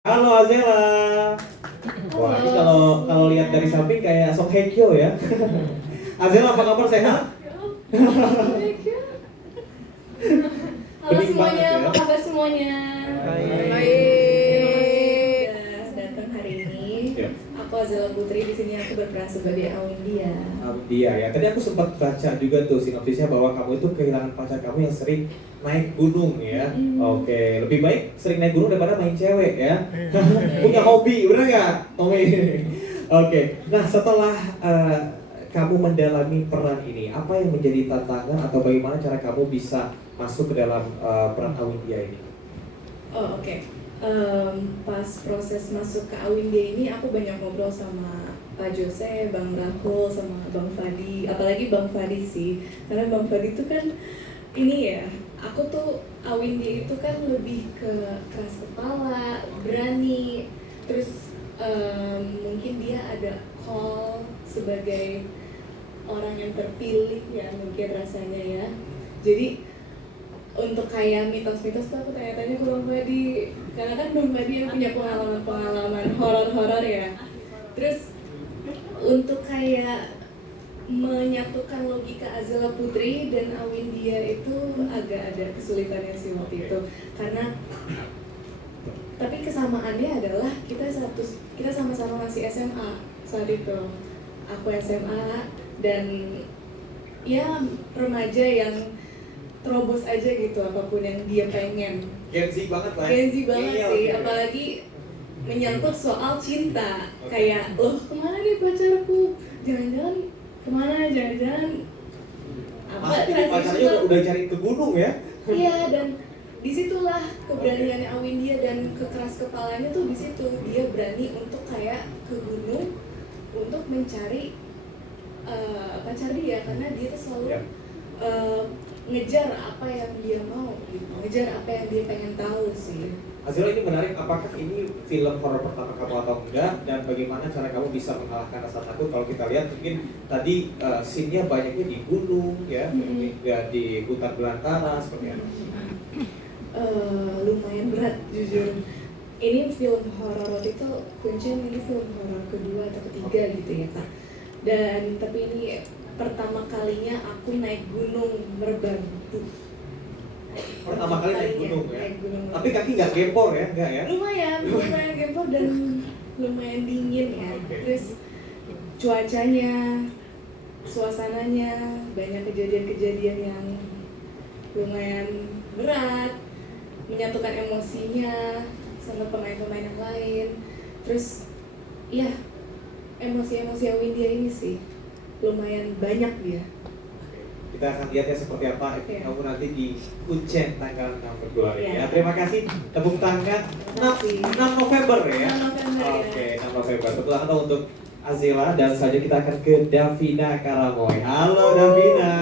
Halo Azela. Wah, ini kalau lihat dari samping kayak Song Hye Kyo ya. Azela, apa kabar, sehat? Halo semuanya, ya. apa kabar semuanya? Baik. Sudah datang hari ini. Ya. Aku Azela Putri, di sini aku berperan sebagai Awindia. Dia ya. Tadi aku sempat baca juga tuh sinopsisnya bahwa kamu itu kehilangan pacar kamu yang sering naik gunung ya. Oke, lebih baik sering naik gunung daripada main cewek ya. Punya hobi, bener nggak, Tommy? Oke. Nah, setelah kamu mendalami peran ini, apa yang menjadi tantangan atau bagaimana cara kamu bisa masuk ke dalam peran Awindia ini? Oh oke. Pas proses masuk ke Awindia ini aku banyak ngobrol sama Pak Jose, Bang Rahul, sama Bang Fadi. Apalagi Bang Fadi sih, karena Bang Fadi itu kan ini ya. Aku tuh Awindia itu kan lebih ke keras kepala, berani, terus mungkin dia ada call sebagai orang yang terpilih ya mungkin rasanya ya. Jadi untuk kayak mitos-mitos tuh aku tanya-tanya ke Bang Fadi, karena kan Bang Fadi yang punya pengalaman horor-horor ya. Terus untuk kayak menyatukan logika Azela Putri dan Awindia itu agak ada kesulitannya sih waktu itu, karena tapi kesamaannya adalah kita sama-sama masih SMA saat itu. Aku SMA dan ya remaja yang terobos aja gitu apapun yang dia pengen. Gen Z banget lah. Gen Z banget Iya, sih, oke. apalagi menyangkut soal cinta. Kayak, loh kemana nih pacarku? Jangan-jangan kemana? Jangan-jangan apa? Masa jadi Kasih pacarnya surat. udah cari ke gunung ya? Iya, dan disitulah keberaniannya Awindia dan kekeras kepalanya tuh di situ. Dia berani untuk kayak ke gunung untuk mencari pacar dia, karena dia tuh selalu Ya. ngejar apa yang dia mau gitu, ngejar apa yang dia pengen tahu sih. Azela, ini menarik, apakah ini film horor pertama kamu atau enggak, dan bagaimana cara kamu bisa mengalahkan rasa takut? Kalau kita lihat mungkin tadi scene-nya banyaknya di gunung ya, juga di hutan belantara seperti apa? Lumayan berat jujur. Ini film horor waktu itu Kuncen, ini film horor kedua atau ketiga gitu ya Kak. Dan tapi ini pertama kalinya aku naik gunung Merbabu. Pertama kali naik gunung ya? Naik gunung Tapi kaki nggak gempor ya, enggak ya? lumayan gempor dan lumayan dingin ya. Oke. Terus cuacanya, suasananya, banyak kejadian-kejadian yang lumayan berat, menyatukan emosinya sama pemain-pemain yang lain. Terus ya emosi-emosi Awindia ini sih lumayan banyak dia. Kita akan lihat ya seperti apa Oke. kamu nanti di Kuncen tanggal 6 Februari Iya. ya. Terima kasih, tepuk tangan. 6 November ya? 6 November ya. Oke, 6 November. Tepuk tangan untuk Azela, dan selanjutnya kita akan ke Davina Karamoy. Halo Davina.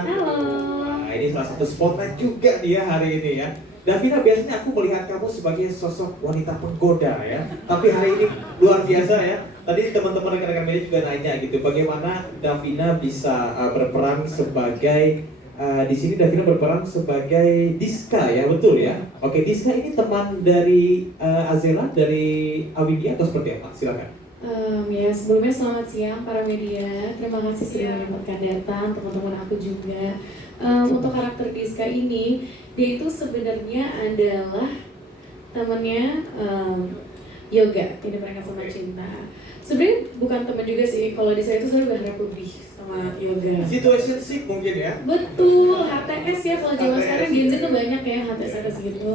Halo. Nah, ini salah satu spotlight juga dia hari ini ya. Davina, biasanya aku melihat kamu sebagai sosok wanita penggoda ya. Tapi hari ini luar biasa ya. Tadi teman-teman rekan-rekan media juga nanya gitu, bagaimana Davina bisa berperan sebagai di sini Davina berperan sebagai Diska ya, betul ya? Oke, Diska ini teman dari Azela, dari Awindia atau seperti apa? Silakan. Ya sebelumnya selamat siang para media. Terima kasih sudah menyempatkan datang, teman-teman aku juga. Untuk karakter Diska ini, dia itu sebenarnya adalah temannya Yoga, ini mereka sama cinta. Sebenarnya bukan teman juga sih, kalau di saya itu saya berharap lebih sama Yoga. Situationship mungkin ya? Betul, HTS ya, kalau zaman HTS. sekarang Gen Z tuh banyak ya HTS gitu.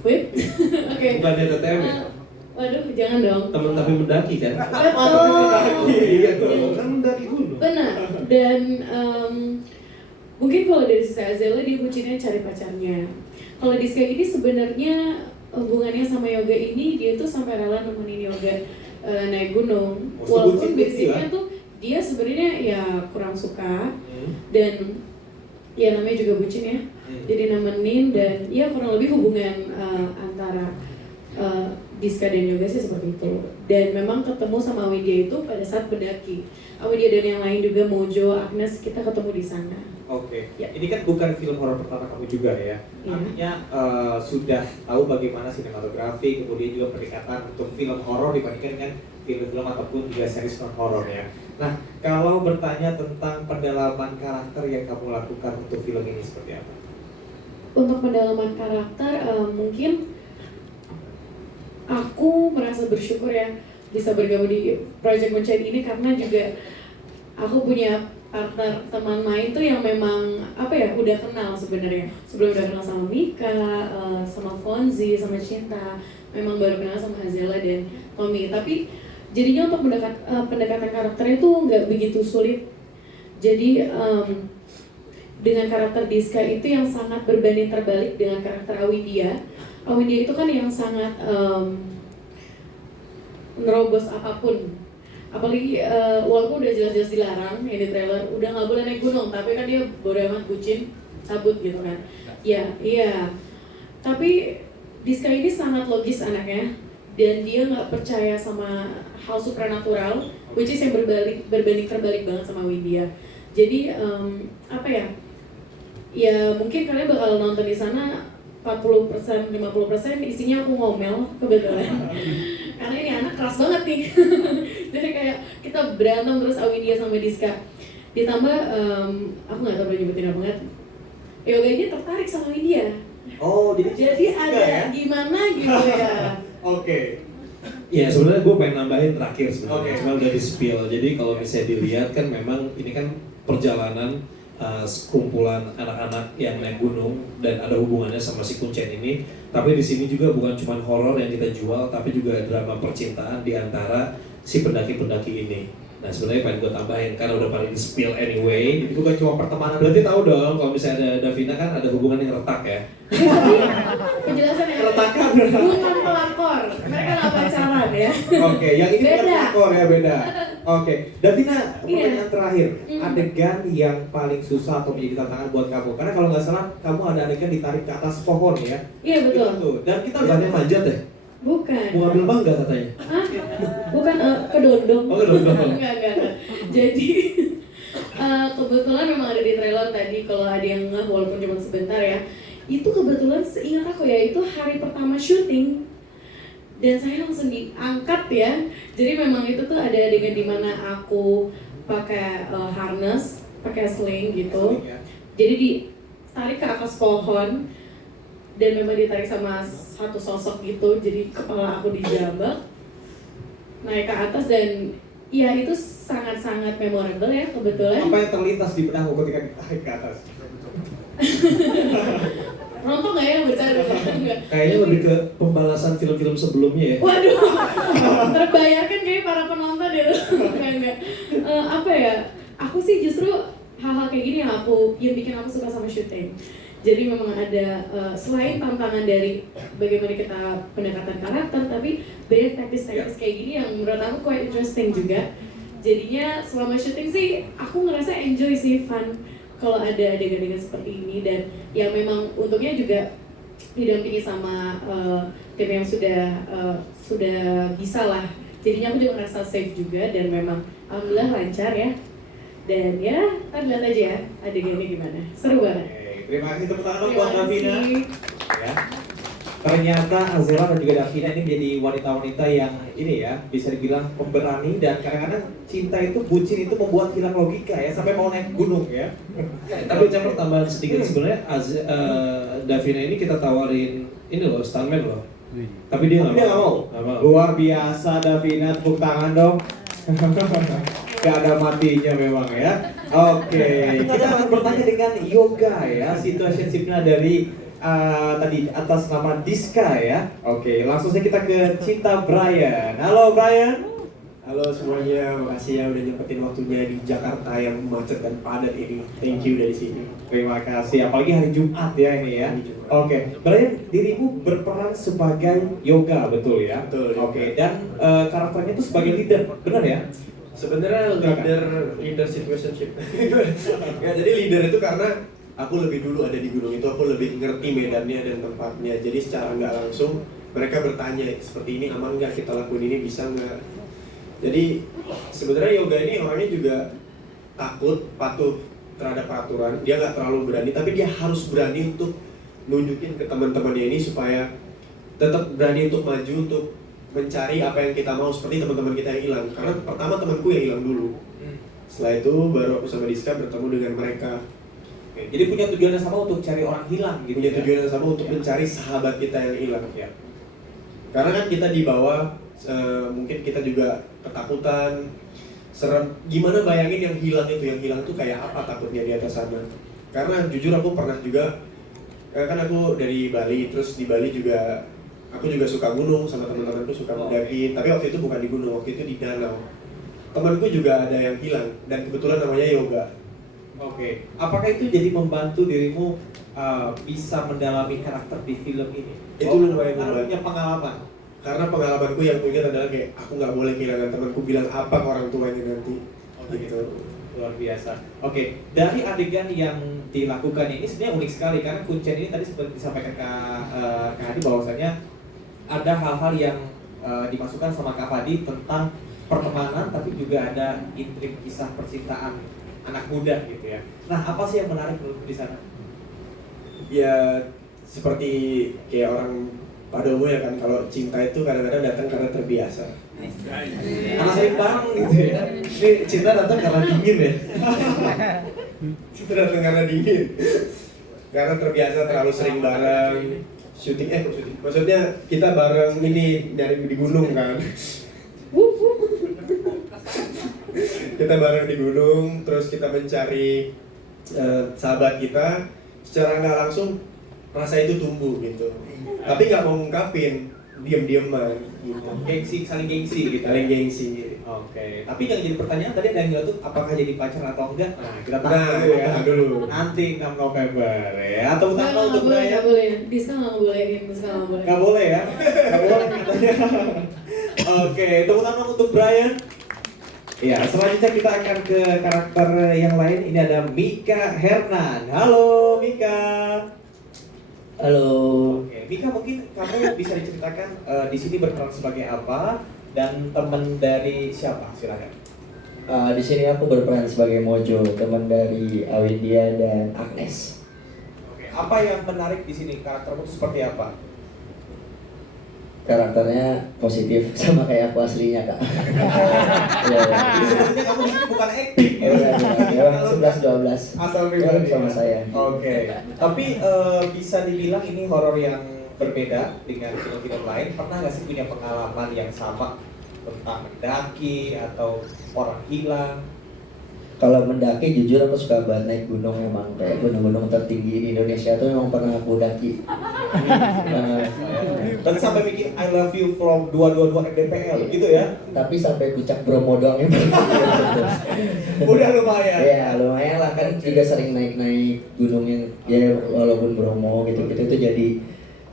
Wait, oke. Bukan TTM ya? Waduh, jangan dong. Temen tapi mendaki kan? Betul. Iya dong. Kan mendaki gunung. Benar. Dan mungkin kalau dari sisi Azela dia bucinnya cari pacarnya. Kalau Diska ini sebenarnya hubungannya sama Yoga ini dia tuh sampai rela nemenin Yoga naik gunung. Oh, Walaupun sebutin basicnya lah. tuh dia sebenarnya ya kurang suka dan ya namanya juga bucin ya. Jadi nemenin dan ya kurang lebih hubungan antara Diska dan Yoga sih seperti itu. Dan memang ketemu sama Awindia itu pada saat mendaki. Awindia dan yang lain juga Mojo, Agnes, kita ketemu di sana. Oke, Ya. ini kan bukan film horor pertama kamu juga ya. Iya. Artinya sudah tahu bagaimana sinematografi, kemudian juga pendekatan untuk film horor dibandingkan dengan film-film ataupun juga series non horor ya. Nah, kalau bertanya tentang pendalaman karakter yang kamu lakukan untuk film ini seperti apa? Untuk pendalaman karakter, mungkin aku merasa bersyukur ya bisa bergabung di Project Moonshine ini karena juga aku punya partner teman main tuh yang memang apa ya udah kenal sebenarnya. Sebelum udah kenal sama Mika, sama Fonzi, sama Cinta, memang baru kenal sama Hazela dan Tommy. Tapi jadinya untuk pendekatan karakternya tuh nggak begitu sulit. Jadi dengan karakter Diska itu yang sangat berbanding terbalik dengan karakter Awindia. Awindia itu kan yang sangat nerobos apapun. Apalagi walaupun udah jelas-jelas dilarang ya di trailer, udah nggak boleh naik gunung, tapi kan dia bodo amat bucin, cabut gitu kan. Ya, iya. Tapi Diska ini sangat logis anaknya, dan dia nggak percaya sama hal supranatural, which is yang berbanding terbalik banget sama Widya. Jadi apa ya? Ya mungkin kalian bakal nonton di sana 40%, 50% isinya aku ngomel kebetulan. Karena ini anak keras banget nih. Jadi kayak kita berantem terus Awindia sama Diska. Ditambah aku nggak tahu nyebutin apa banget. Yoga ini tertarik sama Widya. Oh, Jadi ada ya? gimana gitu ya. Oke. Ya sebenarnya gue pengen nambahin terakhir sebenarnya, Oke. cuma udah di spill. Jadi kalau misalnya dilihat kan memang ini kan perjalanan sekumpulan anak-anak yang naik gunung dan ada hubungannya sama si kuncen ini. Tapi di sini juga bukan cuma horor yang kita jual, tapi juga drama percintaan di antara si pendaki-pendaki ini. Nah sebenarnya pengen gue tambahin karena udah paling di spill anyway. Jadi bukan cuma pertemanan. Berarti tahu dong kalau misalnya ada Davina kan ada hubungan yang retak ya. Tapi penjelasan yang Retakan. bukan pelakor, mereka nggak pacaran ya. Oke, yang ini bukan Beda. pelakor ya, beda. Oke, Davina, Iya. pertanyaan terakhir, Hmm. adegan yang paling susah atau menjadi tantangan buat kamu? Karena kalau nggak salah, kamu ada adegan ditarik ke atas pohon ya. Iya betul. Itu. Dan kita Bukannya lihat manjat ya? Bukan. Mau ambil mangga katanya. Hah? Bukan kedondong. Oh, kedondong. Enggak. Jadi kebetulan memang ada di trailer tadi kalau ada yang ngeh walaupun cuma sebentar ya. Itu kebetulan seingat aku ya itu hari pertama syuting dan saya langsung diangkat ya. Jadi memang itu tuh ada adegan di mana aku pakai harness, pakai sling gitu. Ya. Jadi ditarik ke atas pohon dan memang ditarik sama satu sosok gitu. Jadi kepala aku dijambak naik ke atas dan ya itu sangat-sangat memorable ya kebetulan. Apa yang terlintas di benakmu ketika ditarik ke atas? Nonton nggak ya bercanda? Enggak. Kayaknya lebih ke pembalasan film-film sebelumnya ya. Waduh, terbayarkan kayak para penonton itu. Enggak. Apa ya? Aku sih justru hal-hal kayak gini yang bikin aku suka sama syuting. Jadi memang ada selain tantangan dari bagaimana kita pendekatan karakter, tapi banyak teknis-teknis kayak gini yang menurut aku quite interesting juga. Jadinya selama syuting sih aku ngerasa enjoy sih, fun kalau ada adegan-adegan seperti ini dan yang memang untungnya juga didampingi sama tim yang sudah bisa lah. Jadinya aku juga ngerasa safe juga dan memang alhamdulillah lancar ya. Dan ya, ntar lihat aja ya adegannya gimana. Seru banget. Oke, terima kasih tepuk tangan Terima buat Davina. kasih. Ya. Ternyata Azela dan juga Davina ini menjadi wanita-wanita yang ini ya bisa dibilang pemberani dan kadang-kadang cinta itu bucin itu membuat hilang logika ya sampai mau naik gunung ya. Tapi campur tambahan sedikit sebenarnya Davina ini kita tawarin ini loh stuntman loh. Tapi dia Tapi dia nggak mau. Nggak mau. Luar biasa Davina, tepuk tangan dong. Gak ada matinya memang ya. Oke, kita akan bertanya dengan Yoga ya, situationshipnya dari tadi atas nama Diska ya. Oke, langsung saja kita ke Cinta Brian. Halo Brian. Halo semuanya, makasih ya udah nyempetin waktunya di Jakarta yang macet dan padat ini. Thank you dari sini. Terima kasih, apalagi hari Jumat ya ini ya. Hari Jumat. Oke, Brian, dirimu berperan sebagai Yoga, betul ya? Betul, Yoga. Oke, dan karakternya itu sebagai leader, benar ya? Sebenarnya leader situationship. Ya, jadi leader itu karena aku lebih dulu ada di gunung itu, aku lebih ngerti medannya dan tempatnya. Jadi secara nggak langsung mereka bertanya seperti ini aman nggak kita lakuin ini bisa nggak. Jadi sebenarnya Yoga ini orangnya juga takut, patuh terhadap peraturan, dia nggak terlalu berani, tapi dia harus berani untuk nunjukin ke teman-temannya ini supaya tetap berani untuk maju, untuk mencari apa yang kita mau, seperti teman-teman kita yang hilang. Karena pertama temanku yang hilang dulu, setelah itu baru aku sama Diska bertemu dengan mereka. Oke, jadi punya tujuan yang sama untuk cari orang hilang gitu. Punya ya? tujuan yang sama untuk mencari sahabat kita yang hilang. Ya. Karena kan kita di bawah, mungkin kita juga ketakutan, serem. Gimana bayangin yang hilang itu kayak apa takutnya di atas sana. Karena jujur aku pernah juga, kan aku dari Bali, terus di Bali juga aku juga suka gunung, sama teman-temanku suka mendaki. Tapi waktu itu bukan di gunung, waktu itu di danau. Temanku juga ada yang hilang, dan kebetulan namanya Yoga. Oke, apakah itu jadi membantu dirimu bisa mendalami karakter di film ini? Itu lumayan karena membantu. punya pengalaman. Karena pengalamanku yang punya adalah kayak aku nggak boleh kehilangan temanku, bilang apa ke orang tuanya nanti. Gitu. Luar biasa. Oke, dari adegan yang dilakukan ini sebenarnya unik sekali karena Kuncen ini tadi seperti disampaikan Kak Hadi bahwasanya ada hal-hal yang dimasukkan sama Kak Fadi tentang pertemanan, tapi juga ada intrik kisah percintaan anak muda gitu ya. Nah, apa sih yang menarik menurut di sana? Ya seperti kayak orang pada umumnya kan, kalau cinta itu kadang-kadang datang karena terbiasa. Karena sering bareng gitu ya. Ini cinta datang karena dingin ya. Cinta datang karena dingin. Karena terbiasa terlalu sering bareng. Syuting, maksudnya kita bareng ini nyari di gunung kan. Kita bareng di gunung, terus kita mencari sahabat kita. Secara nggak langsung rasa itu tumbuh gitu. Tapi nggak mau ngungkapin, diam-diaman gitu. Saling gengsi gitu. Saling gengsi. Oke, tapi yang jadi pertanyaan tadi ada yang bilang tuh apakah jadi pacar atau enggak? Nah, kita tahan Nah, dulu ya. tahan dulu. Nanti 6 November ya. Atau Nggak, tanggal untuk boleh, Brian? nggak boleh. Diska nggak bolehin, Diska nggak boleh. Nggak boleh ya? Nggak boleh katanya. Oke, tepuk tangan untuk Brian. Ya, selanjutnya kita akan ke karakter yang lain. Ini ada Mika Hernan. Halo Mika. Halo. Oke, Mika mungkin kamu bisa diceritakan di sini berperan sebagai apa dan teman dari siapa? Silakan. Di sini aku berperan sebagai Mojo, teman dari Awindia dan Agnes. Oke, apa yang menarik di sini? Karaktermu itu seperti apa? Karakternya positif sama kayak aku aslinya, Kak. Iya, iya. Jadi sebenarnya kamu di sini bukan acting ya? Iya, 11-12. Asal pribadi sama ya? saya. Oke, tapi bisa dibilang ini horor yang berbeda dengan film-film lain. Pernah nggak sih punya pengalaman yang sama tentang mendaki atau orang hilang? Kalau mendaki jujur aku suka banget naik gunung, memang kayak gunung-gunung tertinggi di Indonesia tuh memang pernah aku daki. Dan sampai bikin I love you from 222 MDPL gitu ya? Tapi sampai puncak Bromo doang yang Udah lumayan. Ya lumayan lah, kan juga sering naik-naik gunung yang ya walaupun Bromo gitu-gitu itu jadi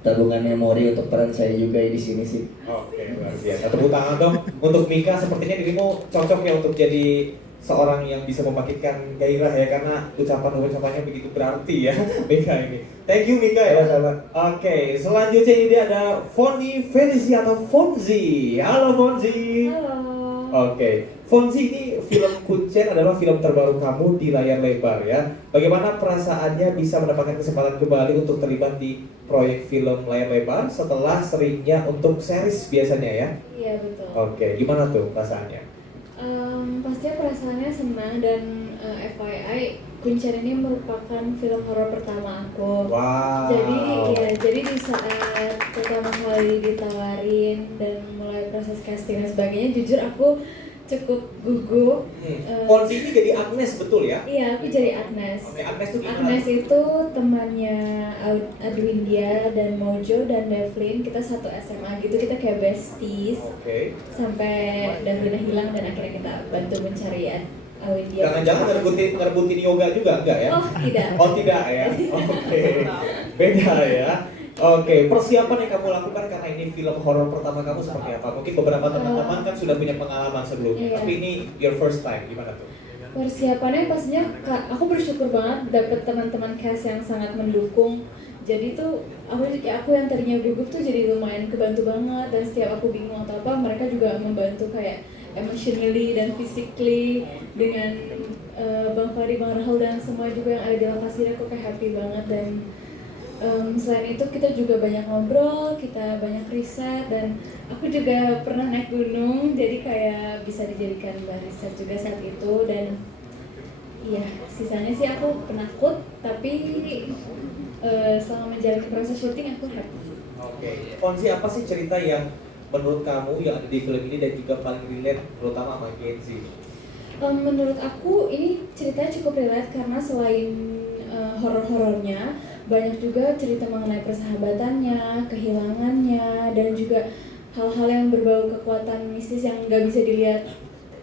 tabungan memori untuk peran saya juga di sini sih. Oke, luar biasa. Tepuk tangan dong untuk Mika. Sepertinya dirimu cocok ya untuk jadi seorang yang bisa membangkitkan gairah ya, karena ucapannya begitu berarti ya Mika ini. Thank you Mika ya. Sama-sama. Oke, selanjutnya ini ada Foni Felicia atau Fonzi. Halo Fonzi. Halo. Oke, Fonzi, ini film Kuncen adalah film terbaru kamu di layar lebar ya. Bagaimana perasaannya bisa mendapatkan kesempatan kembali untuk terlibat di proyek film layar lebar setelah seringnya untuk series biasanya ya? Iya betul. Oke, gimana tuh perasaannya? Pastinya perasaannya senang dan FYI Kuncen ini merupakan film horor pertama aku. Wow. Jadi di saat pertama kali ditawarin dan mulai proses casting dan sebagainya, jujur aku cukup gugup. Fonzi ini jadi Agnes betul ya? Iya, aku jadi Agnes. Oke, Agnes tuh gimana? Agnes itu temannya Adwindia dan Mojo dan Devlin. Kita satu SMA gitu, kita kayak besties. Oke. Sampai Devlin hilang dan akhirnya kita bantu mencari Awindia. Jangan-jangan ngerebutin yoga juga enggak ya? Oh tidak. Oh tidak ya? Oke. Beda ya? Oke, persiapan yang kamu lakukan karena ini film horor pertama kamu seperti apa? Mungkin beberapa teman-teman kan sudah punya pengalaman sebelumnya, Iya. tapi ini your first time, gimana tuh? Persiapannya pastinya aku bersyukur banget dapet teman-teman cast yang sangat mendukung. Jadi tuh aku yang tadinya gugup tuh jadi lumayan kebantu banget, dan setiap aku bingung atau apa mereka juga membantu kayak emotionally dan physically dengan Bang Fadi, Bang Rahul dan semua juga yang ada di lokasi ini, aku kayak happy banget. Dan selain itu kita juga banyak ngobrol, kita banyak riset, dan aku juga pernah naik gunung, jadi kayak bisa dijadikan bahan riset juga saat itu. Dan iya, sisanya sih aku penakut, tapi selama menjalani proses syuting aku happy. Oke, Fonzi, apa sih cerita yang menurut kamu yang ada di film ini dan juga paling relate terutama sama Gen Z? Menurut aku ini ceritanya cukup relate karena selain horor-horornya, banyak juga cerita mengenai persahabatannya, kehilangannya, dan juga hal-hal yang berbau kekuatan mistis yang nggak bisa dilihat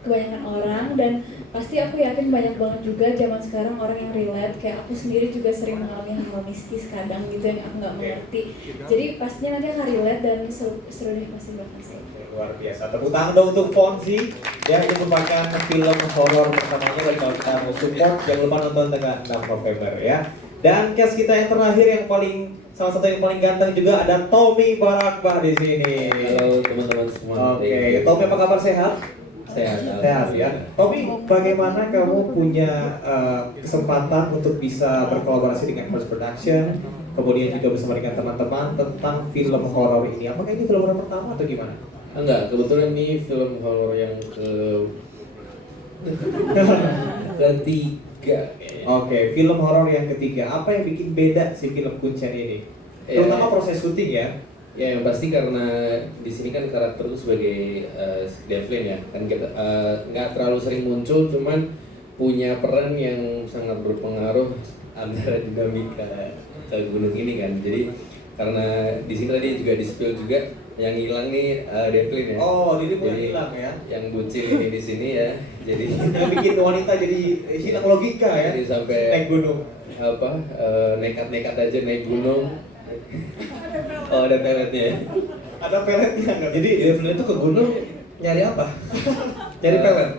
kebanyakan orang. Dan pasti aku yakin banyak banget juga zaman sekarang orang yang relate, kayak aku sendiri juga sering mengalami hal mistis kadang gitu yang aku nggak mengerti. Jadi pastinya nanti akan relate dan seru deh pasti bahkan saya. Luar biasa. Tepuk tangan dong untuk Fonzi ya, ini merupakan film horor pertamanya. Bagi kalau kita mau support, jangan lupa nonton tanggal 6 November ya. Dan cast kita yang terakhir yang paling salah satu yang paling ganteng juga ada Tommy Barakbah di sini. Halo teman-teman semua. Oke, Tommy apa kabar, sehat? Sehat. Sehat ya. Tommy, bagaimana kamu punya kesempatan untuk bisa berkolaborasi dengan First Production, kemudian juga bersama dengan teman-teman tentang film horor ini? Apakah ini film horor pertama atau gimana? Enggak, kebetulan ini film horor yang ketiga. Oke, film horor yang ketiga. Apa yang bikin beda si film Kuncen ini? Terutama proses syuting ya. Ya yang pasti karena di sini kan karakter itu sebagai Devlin ya, kan kita nggak terlalu sering muncul, cuman punya peran yang sangat berpengaruh antara dinamika gunung ini kan. Jadi karena di sini tadi juga di-spill juga yang hilang nih Devlin ya. Oh, jadi bukan Jadi, hilang ya. Yang bucin ini di sini ya. Jadi Yang bikin wanita jadi hilang logika ya. jadi sampai Naik gunung. apa nekat-nekat aja naik gunung. Oh ada peletnya ya. Ada peletnya nggak? Jadi Devlin itu ke gunung nyari apa? Nyari pelet.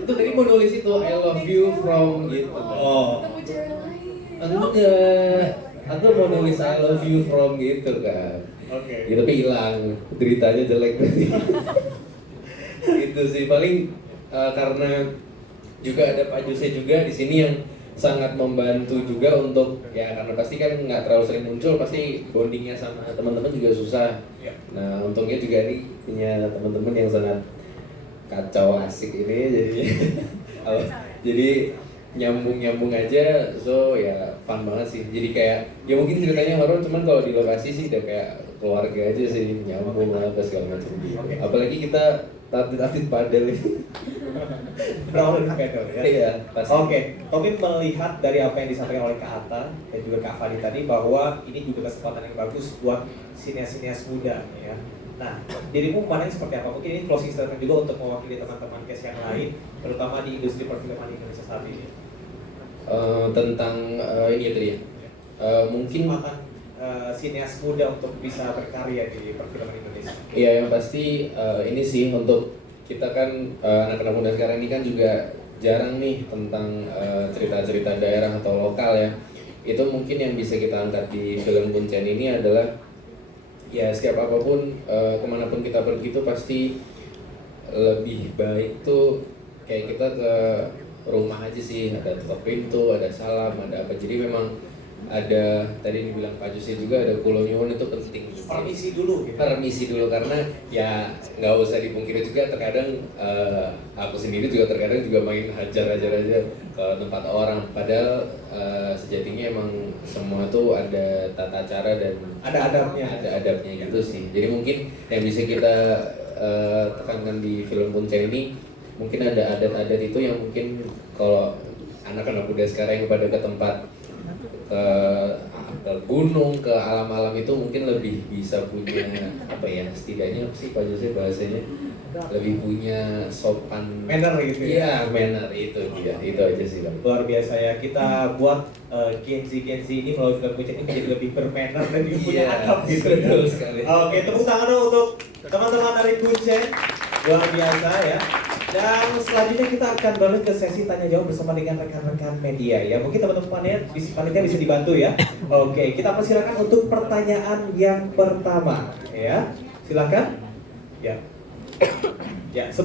Itu tadi mau nulis itu I love you from gitu. Oh. Ketemu cewek lain. Enggak. Aku mau nulis I love you from gitu kan. Oke. Ya, tapi hilang, beritanya jelek berarti. Itu sih paling karena juga ada Pak Jose juga di sini yang sangat membantu juga untuk ya karena pasti kan nggak terlalu sering muncul, pasti bondingnya sama teman-teman juga susah. Ya. Nah untungnya juga nih punya teman-teman yang sangat kacau asik ini jadinya. Jadi nyambung aja, so ya fun banget sih. Jadi kayak ya mungkin ceritanya horor, cuman kalau di lokasi sih udah kayak keluarga aja sih, nyambung lah apa segala macam. Oke. Apalagi kita atlet padel ini. Berawal dari pedal ya. Iya, pasti. Oke, Tommy melihat dari apa yang disampaikan oleh Kak Atta dan juga Kak Fadi tadi bahwa ini juga kesempatan yang bagus buat sinias-sinias muda ya. Nah, dirimu memandang seperti apa? Mungkin ini closing statement juga untuk mewakili teman-teman cast yang lain, terutama di industri perfilman Indonesia saat ini. Tentang ini ya tadi ya. Mungkin Kesempatan sinias muda untuk bisa berkarya di perfilman Indonesia. iya yang pasti ini sih untuk kita kan anak-anak muda sekarang ini kan juga jarang nih tentang cerita-cerita daerah atau lokal ya. Itu mungkin yang bisa kita angkat di film Kuncen ini adalah ya setiap apapun kemanapun kita pergi itu pasti lebih baik tuh kayak kita ke rumah aja sih, ada tutup pintu, ada salam, ada apa. Jadi memang ada tadi dibilang Pak Jose juga ada kulonyuwun itu penting. Permisi dulu gitu. Permisi dulu karena ya nggak usah dipungkiri juga terkadang aku sendiri juga terkadang juga main hajar-hajar aja ke tempat orang. Padahal sejatinya emang semua tuh ada tata cara dan Ada adabnya. ada adabnya gitu sih. Jadi mungkin yang bisa kita tekankan di film Kuncen ini mungkin ada adat-adat itu yang mungkin kalau anak-anak muda sekarang yang pada ke tempat ke gunung, ke alam-alam itu mungkin lebih bisa punya apa ya, setidaknya apa sih Pak Jose bahasanya lebih punya sopan Manner gitu ya. Iya, manner itu dia. Itu aja sih Bang. Luar biasa ya, kita buat Gen Z ini melalui film Kuncen ini menjadi lebih bermanner dan juga punya adab gitu ya. betul sekali. Oke, tepuk tangan dong untuk teman-teman dari Kuncen. Luar biasa ya. Dan selanjutnya kita akan balik ke sesi tanya jawab bersama dengan rekan-rekan media ya. Mungkin teman-teman panitia bisa dibantu ya. Oke, kita persilakan untuk pertanyaan yang pertama ya. Silakan. Ya. Ya, sebut